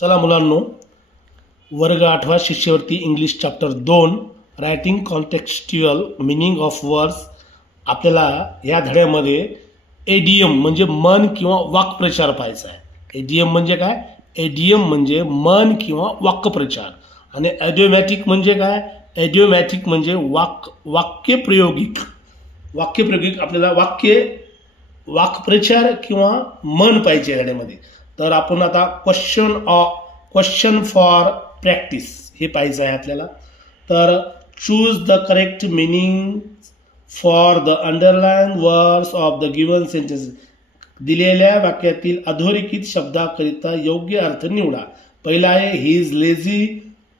चला मुलांनो वर्ग आठवा शिष्यवृत्ती इंग्लिश चॅप्टर दोन writing contextual meaning of words आपल्याला या धड्यामध्ये एडियम म्हणजे मन किंवा वाक्प्रचार पाहायचा आहे. एडियम म्हणजे काय? एडियम म्हणजे मन किंवा वाक्प्रचार आणि ॲडिओमॅटिक म्हणजे काय? ॲडिओमॅटिक म्हणजे वाक वाक्यप्रयोगिक वाक्यप्रयोगिक आपल्याला वाक्य वाक्प्रचार किंवा मन पाहिजे या धड्यामध्ये. तर आपण आता question of question for practice हे पाहिजे आहे आपल्याला. तर choose the correct meaning for the underline words of the given sentence दिलेल्या वाक्यातील अधोरेखित शब्दाकरिता योग्य अर्थ निवडा. पहिला आहे ही is lazy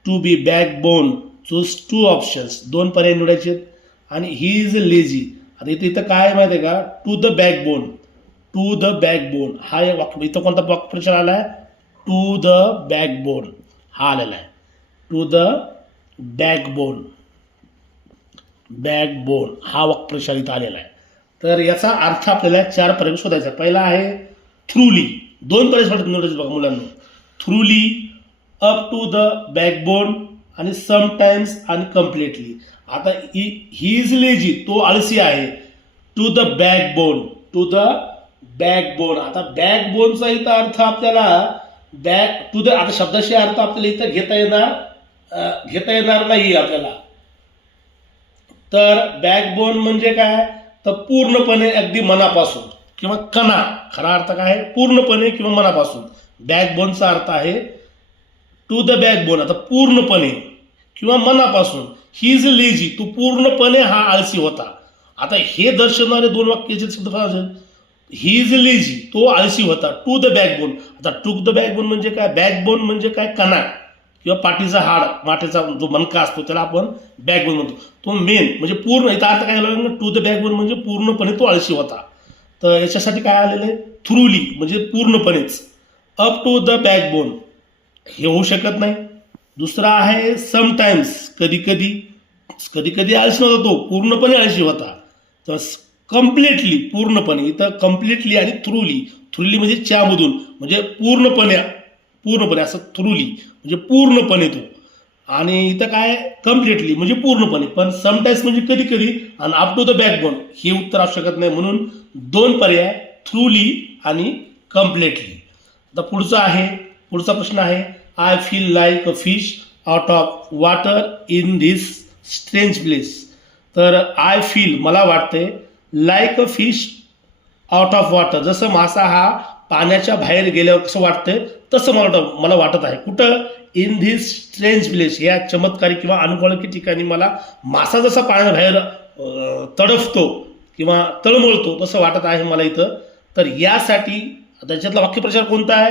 to be backbone choose two options दोन पर्याय निवडायचे आहेत. आणि ही इज लेझी आता इथं इथं काय आहे माहिती आहे का? To the backbone to the backbone हा एक वाक्य इथं कोणता वाक्यप्रचार आला आहे टू द बॅकबोन हा आलेला आहे टू द बॅकबोन बॅकबोन हा वाक्प्रचार इथं आलेला आहे तर याचा अर्थ आपल्याला चार पर्याय शोधायचा आहे. पहिला आहे थ्रूली दोन पर्याय शोधायचे निवडायचे बघा मुलांना. Thoroughly up to the backbone आणि समटाईम्स आणि कम्प्लिटली आता ही इज लेजी तो आळसी आहे. To the backbone to the backbone आता बॅकबोनचा इथं अर्थ आपल्याला बॅक टू द आता शब्दाशी अर्थ आपल्याला इथं घेता येणार घेता येणार नाही आपल्याला. तर बॅकबोन म्हणजे काय? तर पूर्णपणे अगदी मनापासून किंवा कणा. खरा अर्थ काय? आहे पूर्णपणे किंवा मनापासून. बॅकबोनचा अर्थ आहे टू द बॅकबोन आता पूर्णपणे किंवा मनापासून. ही इज लेझी तू पूर्णपणे हा आळसी होता. आता हे दर्शवणारे दोन वाक्याचे शब्द काय असेल. ही इज लेझी तो आळशी होता. टू द बॅकबोन आता टू द बॅकबोन म्हणजे काय? बॅकबोन म्हणजे काय? कणा. किंवा पाठीचा हाड माठीचा जो मणका असतो त्याला आपण बॅकबोन म्हणतो. तो मेन म्हणजे पूर्ण इथं अर्थ काय झाला टू द बॅकबोन म्हणजे पूर्णपणे तो आळशी होता. तर याच्यासाठी काय आलेलं आहे? थ्रुली म्हणजे पूर्णपणेच. अप टू द बॅकबोन हे होऊ शकत नाही. दुसरा आहे समटाईम्स कधी कधी कधी कधी आळशी नव्हता तो. पूर्णपणे आळशी होता. तर कम्प्लिटली पूर्णपणे इथं कम्प्लिटली आणि थ्रुली थ्रुली म्हणजे च्यामधून म्हणजे पूर्णपणे पूर्णपणे असं थ्रुली म्हणजे पूर्णपणे तो. आणि इथं काय कम्प्लिटली म्हणजे पूर्णपणे. पण समटाईम्स म्हणजे कधी कधी आणि अप टू द बॅकबोन हे उत्तर असू शकत नाही म्हणून दोन पर्याय थ्रुली आणि कम्प्लिटली आता पुढचा आहे पुढचा प्रश्न आहे I feel like a fish out of water in this strange place तर आय फील मला वाटते like a fish out of water जसं मासा हा पाण्याच्या बाहेर गेल्यावर कसं वाटतंय तसं मला वाटतं मला वाटत आहे. कुठं? इन धिस स्ट्रेंज विलेज या चमत्कारी किंवा अनुकळकी ठिकाणी मला मासा जसा पाण्याच्या बाहेर तडफतो किंवा तळमळतो तसं वाटत आहे मला इथं. तर यासाठी त्याच्यातला वाक्यप्रचार कोणता आहे?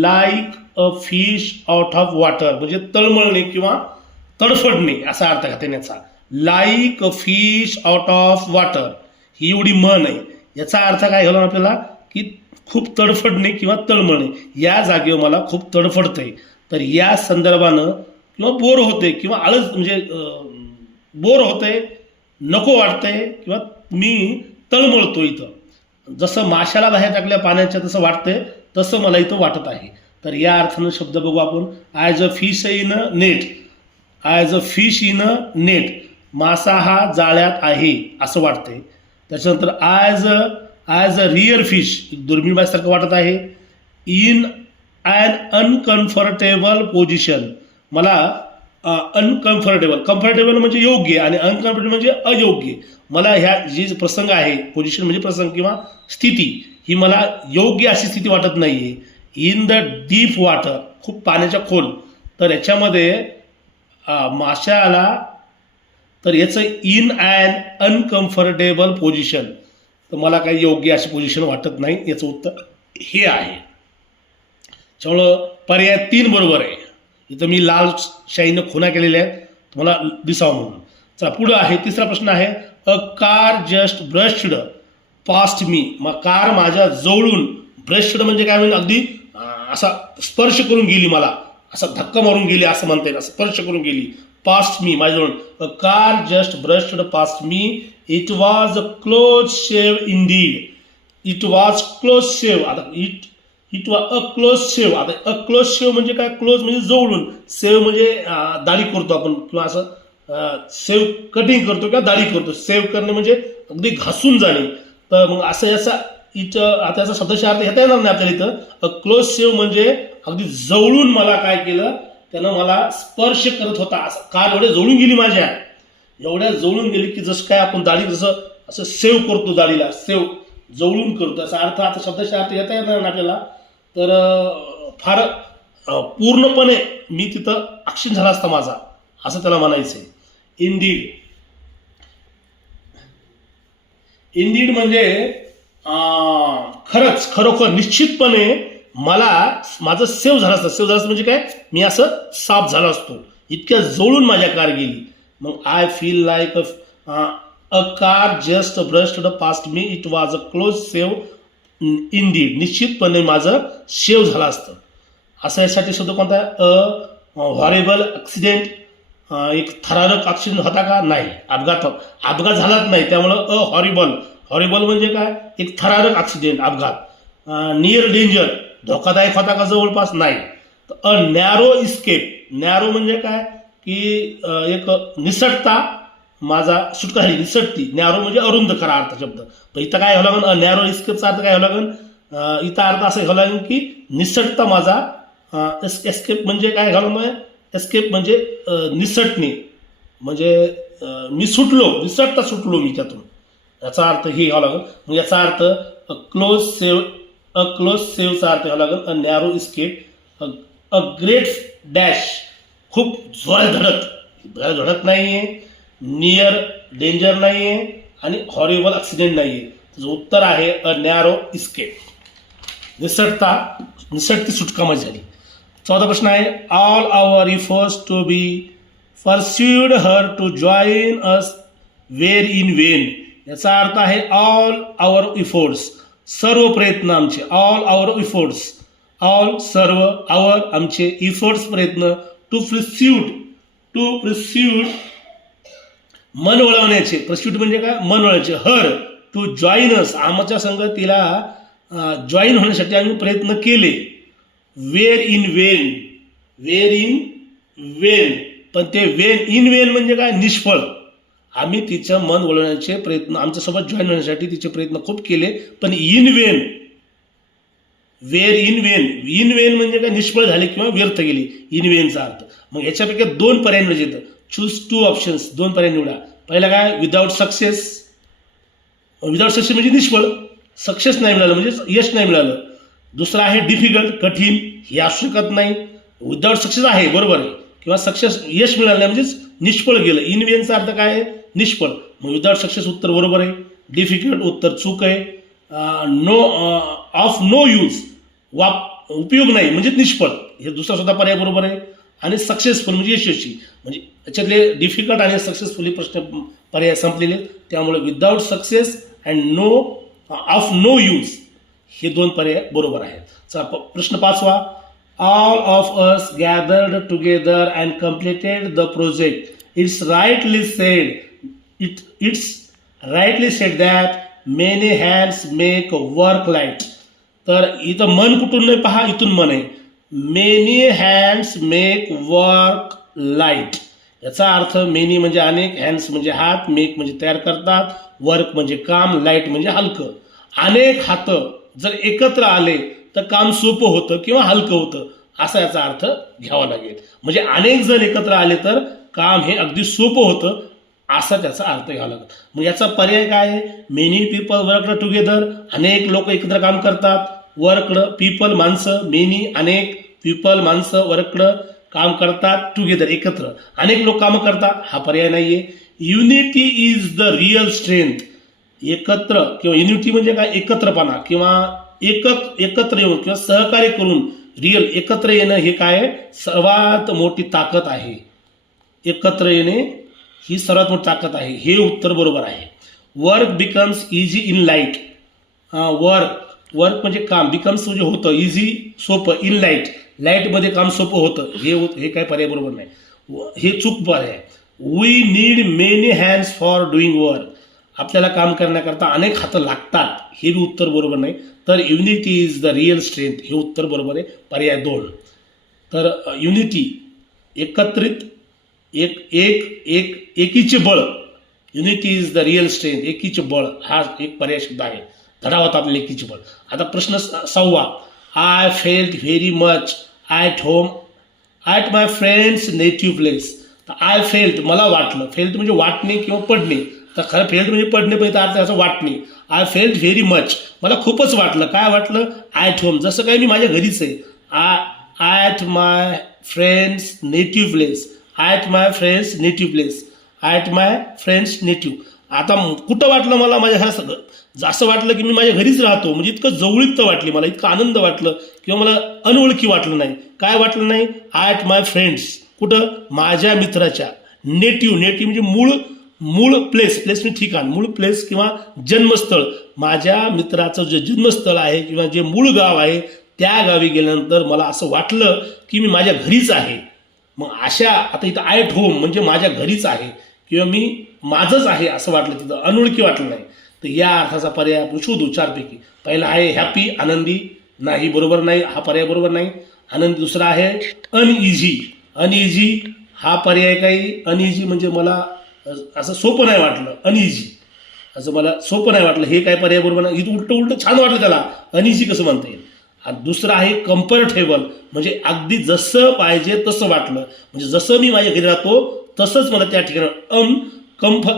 Like a fish out of water म्हणजे तळमळणे किंवा तडफडणे असा अर्थ घातण्याचा like a fish out of water ही एवढी मन आहे याचा अर्थ काय झाला आपल्याला? की खूप तडफडणे किंवा तळमळणे. या जागेवर मला खूप तडफडतंय. तर या संदर्भानं किंवा बोर होते किंवा आळस म्हणजे बोर होते नको वाटतंय किंवा मी तळमळतो इथं. जसं माशाला बाहेर टाकल्या पाण्याच्या तसं वाटतंय तसं मला इथं वाटत आहे. तर या अर्थानं शब्द बघू आपण. As a fish in a net as a fish in a net मासा हा जाळ्यात आहे असं वाटतंय. त्याच्यानंतर as a as a rare fish दुर्मिळ बायसारखं वाटत आहे. इन ॲन अनकम्फर्टेबल पोझिशन मला अनकम्फर्टेबल कम्फर्टेबल म्हणजे योग्य आणि अनकम्फर्टेबल म्हणजे अयोग्य. मला ह्या जी प्रसंग आहे पोझिशन म्हणजे प्रसंग किंवा स्थिती ही मला योग्य अशी स्थिती वाटत नाही आहे इन द डीप वॉटर खूप पाण्याच्या खोल. तर याच्यामध्ये माशाला तर याचं इन ॲन अनकम्फर्टेबल पोझिशन तर मला काही योग्य अशी पोझिशन वाटत नाही. याचं उत्तर हे आहे. त्यामुळं पर्याय तीन बरोबर आहे. इथं मी लाल शाईनं खुना केलेल्या आहेत. तुम्हाला दिसावं म्हणून. चला पुढं आहे तिसरा प्रश्न आहे. A car just brushed past me मग कार माझ्या जवळून ब्रश्ड म्हणजे काय म्हणजे अगदी असा स्पर्श करून गेली मला. असा धक्का मारून गेली असं म्हणता येईल. स्पर्श करून गेली. पास्ट मी माझ्याजवळ a car just brushed past me it was a close shave indeed it was close shave आता it it was a close shave आता अ क्लोज शेव म्हणजे काय? क्लोज म्हणजे जवळून. सेव म्हणजे दाढी करतो आपण. किंवा असं सेव कटिंग करतो किंवा दाढी करतो. सेव करणे म्हणजे अगदी घासून जाणे. तर मग असं याचा इथं आता याचा शब्दशः अर्थ घेता येणार नाही आपल्याला इथं. अ क्लोज सेव म्हणजे अगदी जवळून मला काय केलं? त्यानं मला स्पर्श करत होता. असं काल एवढे जवळून गेली माझ्या. एवढ्या जवळून गेली की जसं काय आपण दाढी जसं असं सेव करतो दाढीला. सेव जवळून करतो. असा अर्थ आता शब्दाचा अर्थ येता येणार नाही आपल्याला. तर फार पूर्णपणे मी तिथं अक्षिण झाला असता माझा. असं त्याला म्हणायचं आहे इंदीड इंदीड म्हणजे खरंच खरोखर निश्चितपणे मला माझं सेव झालं असतं. सेव झालं असतं म्हणजे काय? मी असं साफ झालो असतो. इतक्या जवळून माझ्या कार गेली. मग I feel like a car just brushed the past me it was a close shave in indeed निश्चितपणे माझं सेव झालं असतं. असं यासाठी शब्द कोणता अ हॉरेबल ॲक्सिडेंट एक थरारक ॲक्सिडेंट होता का? नाही. अपघात अपघात झालाच नाही. त्यामुळं अ हॉरिबल हॉरिबल म्हणजे काय? एक थरारक ॲक्सिडेंट अपघात. नियर डेंजर धोकादायक होता का जवळपास नाही. अ नॅरो इस्केप नॅरो म्हणजे काय? की एक निसटता माझा सुटका झाली निसटती. नॅरो म्हणजे अरुंद खरा अर्थ शब्द. तर इथं काय घ्यावं लागेल नॅरो इस्केपचा अर्थ काय घ्यावं लागेल इथं अर्थ असं घ्यावं लागेल की निसटता माझा एस्केप म्हणजे काय घालून एस्केप म्हणजे निसटणे. म्हणजे मी सुटलो निसटता सुटलो मी त्यातून. याचा अर्थ हे घ्यावा लागेल मग याचा अर्थ क्लोज सेव अ क्लोज सेव्हचा अर्थ घ्यावा लागेल a narrow escape a great dash खूप जोरात धडक. जोरात धडक नाही आहे नियर डेंजर नाही आहे आणि हॉरिबल ॲक्सिडेंट नाही आहे त्याचं उत्तर आहे अ नॅरो इस्केप निसटता निसटती सुटका माझी झाली. चौथा प्रश्न आहे all our refers to be persuaded her to join us were in vain याचा अर्थ आहे ऑल आवर इफोर्ट्स सर्व प्रयत्न आमचे ऑल आवर इफोर्ट्स ऑल सर्व आवर आमचे इफोर्ट्स प्रयत्न टू प्रिस्यूट टू प्रिस्यूट मन वळवण्याचे. प्रस्यूट म्हणजे काय? मन वळवण्याचे हर टू जॉईनस आमच्या संगतीला जॉईन होण्यासाठी आम्ही प्रयत्न केले. Were in vain were in vain पण ते वेन इन वेन म्हणजे काय? निष्फळ. आम्ही तिचं मन वळवण्याचे प्रयत्न आमच्यासोबत जॉईन होण्यासाठी तिचे प्रयत्न खूप केले पण in vain were in vain in vain म्हणजे काय? निष्फळ झाले किंवा व्यर्थ गेली. इन वेनचा अर्थ. मग याच्यापैकी दोन पर्याय म्हणजे चूज टू ऑप्शन्स दोन पर्याय निवडा. पहिला काय? विदाऊट सक्सेस विदाऊट सक्सेस म्हणजे निष्फळ. सक्सेस नाही मिळालं म्हणजे यश नाही मिळालं. दुसरं आहे डिफिकल्ट कठीण. हे असू शकत नाही. विदाऊट सक्सेस आहे बरोबर आहे. किंवा सक्सेस यश मिळालं नाही म्हणजेच निष्फळ गेलं. इन वेनचा अर्थ काय आहे? निष्फळ मग विदाउट सक्सेस उत्तर बरोबर आहे. डिफिकल्ट उत्तर चूक आहे. नो ऑफ नो यूज वाप उपयोग नाही म्हणजे निष्फळ हे दुसरा सुद्धा पर्याय बरोबर आहे. आणि सक्सेसफुल म्हणजे यशस्वी. म्हणजे याच्यातले डिफिकल्ट आणि सक्सेसफुली प्रश्न पर्याय संपलेले आहेत. त्यामुळे without success and no of no use हे दोन पर्याय बरोबर आहेत. चला प्रश्न पाचवा. All of us gathered together and completed the project it's rightly said it it's rightly said that many hands make work light तर इथं मन कुठून नाही पहा इथून मन आहे. Many hands make work light याचा अर्थ मेनी म्हणजे अनेक हँड्स म्हणजे हात मेक म्हणजे तयार करतात वर्क म्हणजे काम लाइट म्हणजे हलकं. अनेक हातं जर एकत्र आले तर काम सोपं होतं किंवा हलकं होतं असा याचा अर्थ घ्यावा लागेल. म्हणजे अनेक जण एकत्र आले तर काम हे अगदी सोपं होतं असा त्याचा अर्थ घ्यावा लागतो. मग याचा पर्याय काय आहे? मेनी पीपल वर्क टुगेदर अनेक लोक एकत्र काम करतात. वर्कडं पीपल माणसं. मेनी अनेक पीपल माणसं वर्कड काम करतात टुगेदर एकत्र. अनेक लोक कामं करतात. हा पर्याय नाहीये. Unity is the real strength एकत्र किंवा युनिटी म्हणजे काय? एकत्रपणा किंवा एकक एकत्र येऊन किंवा सहकार्य करून रिअल एकत्र येणं हे काय सर्वात मोठी ताकद आहे. एकत्र येणे ही सर्वात मोठी ताकद आहे. हे उत्तर बरोबर आहे. Work becomes easy in light work work म्हणजे काम. बिकम्स म्हणजे होतं. इझी सोपं. इन लाइट लाईटमध्ये काम सोपं होतं. हे हो, हे काय पर्याय बरोबर नाही. व- हे चूक पर्याय we need many hands for doing work आपल्याला काम करण्याकरता अनेक हातं लागतात. हे बी उत्तर बरोबर नाही. तर unity is the real strength हे उत्तर बरोबर आहे. पर्याय दोन. तर युनिटी एकत्रित एक एक एक एकीचे बळ. Unity is the real strength एकीचे बळ. हा एक पर्याय शब्द आहे. धडा होता आपल्याला एकीचे बळ. आता प्रश्न स- सहावा. I felt very much at home at my friends native place तर आय फेल्ट मला वाटलं. फेल्ट म्हणजे वाटणे किंवा पडणे. तर खरं फेल्ट म्हणजे पडणे पण अर्थ असं वाटणे. आय फेल्ट व्हेरी मच मला खूपच वाटलं. काय वाटलं? ॲट होम जसं काही मी माझ्या घरीच आहे. I at my friends native place at my friends native place at my friends native आता कुठं वाटलं मला माझ्या ह्या सगळं? जास्त वाटलं की मी माझ्या घरीच राहतो. म्हणजे इतकं जवळीकता वाटली मला इतकं आनंद वाटलं किंवा मला अनोळखी वाटलं नाही. काय वाटलं नाही? ॲट माय फ्रेंड्स कुठं? माझ्या मित्राच्या. नेटिव्ह नेटिव्ह म्हणजे मूळ मूळ प्लेस प्लेस म्हणजे ठिकाण. मूळ प्लेस किंवा जन्मस्थळ. माझ्या मित्राचं जे जन्मस्थळ आहे किंवा जे मूळ गाव आहे त्या गावी गेल्यानंतर मला असं वाटलं की मी माझ्या घरीच आहे. मग अशा आता इथं आय होम म्हणजे माझ्या घरीच आहे. किंवा मी माझंच आहे असं वाटलं तिथं अनोळखी वाटलं नाही. तर या अर्थाचा पर्याय आपण शोधू चारपैकी. पहिला आहे हॅपी आनंदी. नाही बरोबर नाही. हा पर्याय बरोबर नाही. आनंदी दुसरा आहे अनइझी अनइझी हा पर्याय काही अनइझी म्हणजे मला असं सोपं नाही वाटलं. अनइझी असं मला सोपं नाही वाटलं. हे काय पर्याय बरोबर नाही? इथं उलटं उलटं छान वाटलं त्याला. अनइझी कसं म्हणता येईल? दुसरं आहे कम्फर्टेबल म्हणजे अगदी जसं पाहिजे तसं वाटलं. म्हणजे जसं मी माझ्या घरी राहतो तसंच मला त्या ठिकाणी अम कम्फ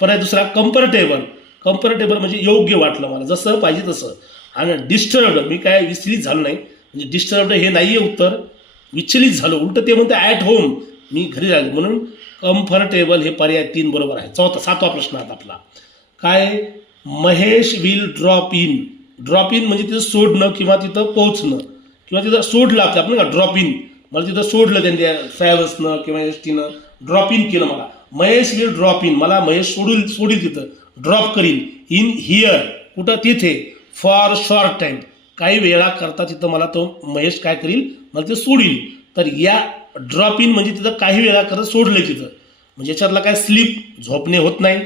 पर्याय दुसरा कम्फर्टेबल कम्फर्टेबल म्हणजे योग्य वाटलं मला. जसं पाहिजे तसं. आणि डिस्टर्ब्ड मी काय विचलित झालो नाही. म्हणजे डिस्टर्ब्ड हे नाही आहे उत्तर. विचलित झालो. उलटं ते म्हणतं ॲट होम मी घरी राहिलो. म्हणून कम्फर्टेबल हे पर्याय तीन बरोबर आहे. चौथा सातवा प्रश्न आता आपला. काय? Mahesh will drop in drop in म्हणजे तिथं सोडणं किंवा तिथं पोहोचणं. किंवा तिथं सोडलं लागतं आपण का ड्रॉप इन मला तिथं सोडलं त्यांनी ट्रॅव्हल्सनं किंवा एस टीनं ड्रॉप इन केलं मला. महेश विल ड्रॉप इन मला महेश सोडील सोडील तिथं. ड्रॉप करील इन हिअर कुठं? तिथे. फॉर शॉर्ट टाईम काही वेळा करता तिथं मला तो महेश काय करील? मला ते सोडील. तर या ड्रॉप इन म्हणजे तिथं काही वेळा करत सोडलं तिथं. म्हणजे याच्यातला काय स्लीप झोपणे होत नाही.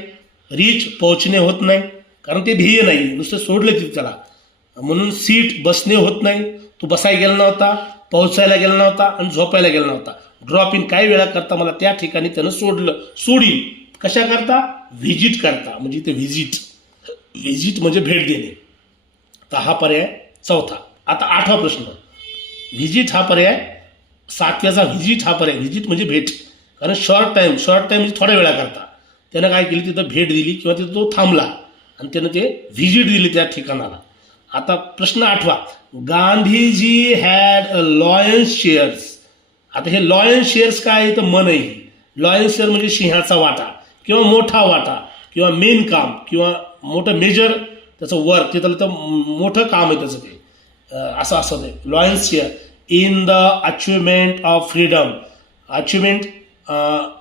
रीच पोहोचणे होत नाही. कारण ते ध्येय नाही. नुसतं सोडलं तिथं त्याला. म्हणून सीट बसणे होत नाही. तो बसायला गेला नव्हता. पोहोचायला गेला नव्हता आणि झोपायला गेला नव्हता. ड्रॉप इन काही वेळा करता मला त्या ठिकाणी त्यानं सोडलं सोडील कशा करता? व्हिजिट करता. म्हणजे ते व्हिजिट व्हिजिट म्हणजे भेट देणे. तर हा पर्याय चौथा. आता आठवा प्रश्न. व्हिजिट हा पर्याय सातव्याचा व्हिजिट हा पर्याय. व्हिजिट म्हणजे भेट. कारण शॉर्ट टाईम शॉर्ट टाईम म्हणजे थोड्या वेळा करता. त्यानं काय केली? तिथं भेट दिली किंवा तिथं तो थांबला. आणि त्यानं ते व्हिजिट दिली त्या ठिकाणाला. आता प्रश्न आठवा. Gandhiji had a lion's shares आता हे लॉयन्स शेअर्स काय? आहे तर मन लॉयन्स शेअर म्हणजे सिंहाचा वाटा किंवा मोठा वाटा किंवा मेन काम किंवा मोठं मेजर त्याचं वर्क तिथलं तर मोठं काम आहे त्याचं ते. असं असं ते. Lion's share in the achievement of freedom achievement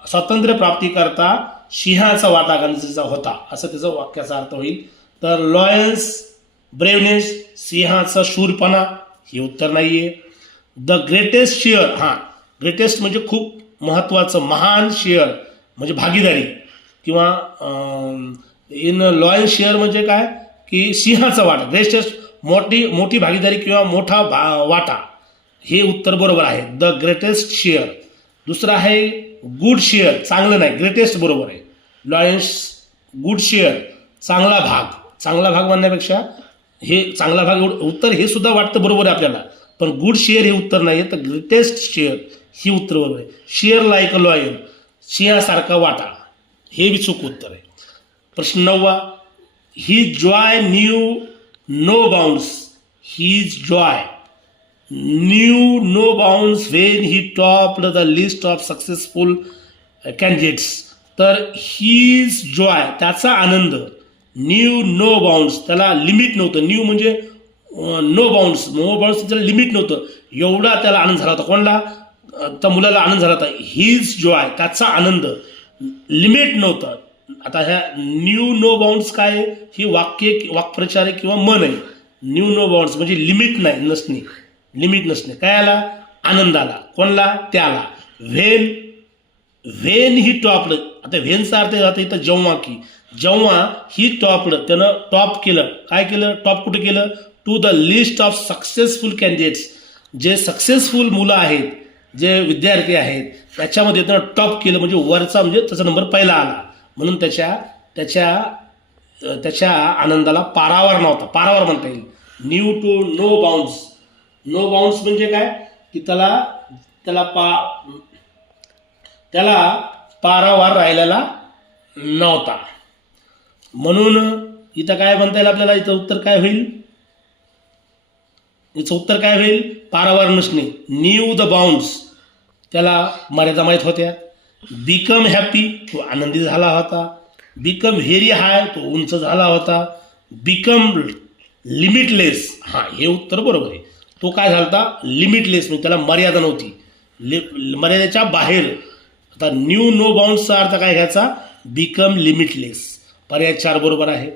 स्वातंत्र्य प्राप्तीकरता सिंहाचा वाटा गांधीजीचा होता. असं त्याचा वाक्याचा अर्थ होईल. तर लॉयन्स ब्रेवनेस सिंहाचा शूरपणा हे उत्तर नाही आहे द ग्रेटेस्ट शेअर हां ग्रेटेस्ट म्हणजे खूप महत्त्वाचं महान शेअर म्हणजे भागीदारी. किंवा इन लॉयल शेअर म्हणजे काय? की सिंहाचा वाटा ग्रेटेस्ट मोठी मोठी भागीदारी किंवा मोठा भा वाटा. हे उत्तर बरोबर आहे. द ग्रेटेस्ट शेअर दुसरं आहे गुड शेअर चांगलं नाही ग्रेटेस्ट बरोबर आहे. लॉयन्स गुड शेअर चांगला भाग. चांगला भाग म्हणण्यापेक्षा हे चांगला भाग उत्तर हे सुद्धा वाटतं बरोबर आहे आपल्याला. पण गुड शेअर हे उत्तर नाही आहे तर ग्रेटेस्ट शेअर ही उत्तर बरोबर आहे. शेअर लाईक अ लॉयल शेयासारखा वाटा. हे बी चूक उत्तर आहे. प्रश्न नववा. His joy knew no bounds is joy knew no bounds when he top the list of successful candidates तर ही इज जॉय त्याचा आनंद न्यू नो बाउंड्स. त्याला लिमिट नव्हतं. न्यू म्हणजे नो बाउंड्स. नो बाउंड्स त्याला लिमिट नव्हतं. एवढा त्याला आनंद झाला होता. कोणाला? त्या मुलाला आनंद झाला होता. हीज आहे त्याचा आनंद. लिमिट नव्हतं. आता ह्या न्यू नो बाउंड्स काय? आहे? ही वाक्य वाक्प्रचार आहे किंवा मन आहे. न्यू नो बाउंड्स म्हणजे लिमिट नाही नसणे. लिमिट नसणे. काय आला? आनंद आला. कोणला? त्याला. व्हेन व्हेन ही टॉपलं आता व्हेनचा अर्थ जाते इथं जेव्हा की. जेव्हा ही टॉपलं त्यानं टॉप केलं काय केलं? टॉप कुठे केलं? To the list of successful candidates जे सक्सेसफुल मुलं आहेत जे विद्यार्थी आहेत त्याच्यामध्ये त्यानं टॉप केलं म्हणजे वरचा म्हणजे त्याचा नंबर पहिला आला. म्हणून त्याच्या त्याच्या त्याच्या आनंदाला पारावार नव्हता. पारावार म्हणता येईल. Knew to no bounds no bounds म्हणजे काय? की त्याला त्याला पा त्याला पारावार राहिलेला नव्हता. म्हणून इथं काय म्हणता येईल आपल्याला? इथं उत्तर काय होईल? याचं उत्तर काय होईल? पारावार नसणे. न्यू द बाउंड्स त्याला मर्यादा माहीत होत्या. बिकम हॅपी तो आनंदी झाला होता. बिकम व्हेरी हाय तो उंच झाला होता. बिकम लिमिटलेस हां हे उत्तर बरोबर आहे. तो काय झाला होता लिमिटलेस म्हणजे त्याला मर्यादा नव्हती. लि मर्यादेच्या बाहेर. आता न्यू नो बाउंड्सचा अर्थ काय घ्यायचा? बिकम लिमिटलेस पर्याय चार बरोबर आहे.